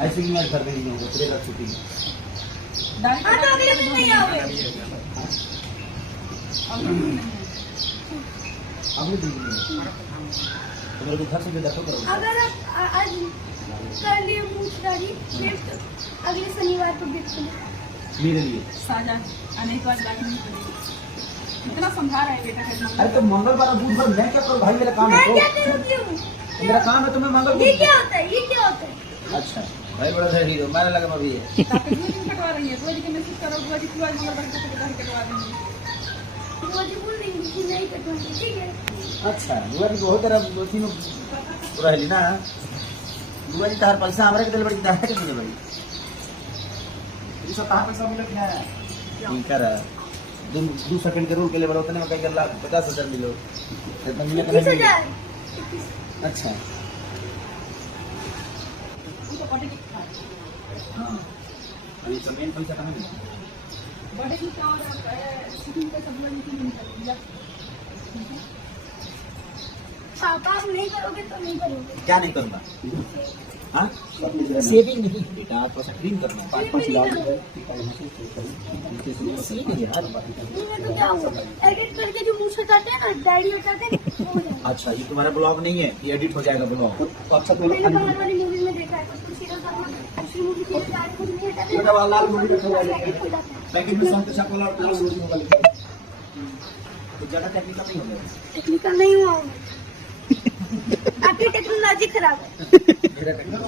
ऐसे ही मैं घर में नहीं होगा, तेरे छुट्टी हाँ तो अगले दिन नहीं आओगे। अगले दिन तो मेरे को घर से बेटा तो करो। अगर आप आज कर लिए मूछदारी फिर तो अगले शनिवार को गिफ्ट मेरे लिए साजा आने के बाद लाने नहीं पड़ेगी। इतना समझा रहा है बेटा का। अरे तो मंगलवार बुधवार मैं क्या करूँ भाई, मेरा काम है मैं क्या तो करूँ क्यों? मेरा काम है तो मैं मंगल ये क्या होता है? ये क्या होता है? अच्छा भाई बड़ा सही हो, मैंने लगा अभी है ताकि 2 दिन कटवा रही है, 2 दिन के मैसेज करो, 2 दिन के बाद मंगलवार को कटवा देंगे। मुझे बोल देंगे कि नहीं कटवाएंगे, ठीक है? अच्छा बुआ जी बहुत तरह दोस्ती में रहली ना। बुआ जी तार पैसा हमारे के दिल बड़ी दाह के मिले बड़ी ये सब कहां पैसा मिले क्या ठीक कर 2 सेकंड के रूल के लिए बड़ा उतने में कई कर लाख 50,000 मिलो तो मिले तो नहीं 21,000। अच्छा उनको बर्थडे की हां ये सब मेन पैसा कहां मिला बर्थडे की क्या और सिटिंग का सब लोग मीटिंग कर पापा आप नहीं करोगे तो नहीं करोगे। क्या नहीं करूंगा हाँ सेविंग नहीं बेटा आप थोड़ा सा क्लीन करना 5-5 लाख यार मैं तो क्या हुआ? एडिट करके जो मुंह से हटाते हैं ना, डायरी हटाते हैं ना, वो हो जाएगा। अच्छा ये तुम्हारा ब्लॉग नहीं है, ये एडिट हो जाएगा ब्लॉग तो अच्छा तो मैंने बाहर वाली मूवी में देखा है, कुछ सीरियल का दूसरी मूवी के डायरी खुद नहीं हटाते। बेटा वाला लाल मूवी रखा हुआ है एडिट हो जाता है। पैकेट में संत छाप वाला और लाल मूवी होगा लिखा तो ज्यादा टेक्निकल नहीं होगा टेक्निकल नहीं हुआ हूँ। आपकी टेक्नोलॉजी खराब है। मेरा टेक्निकल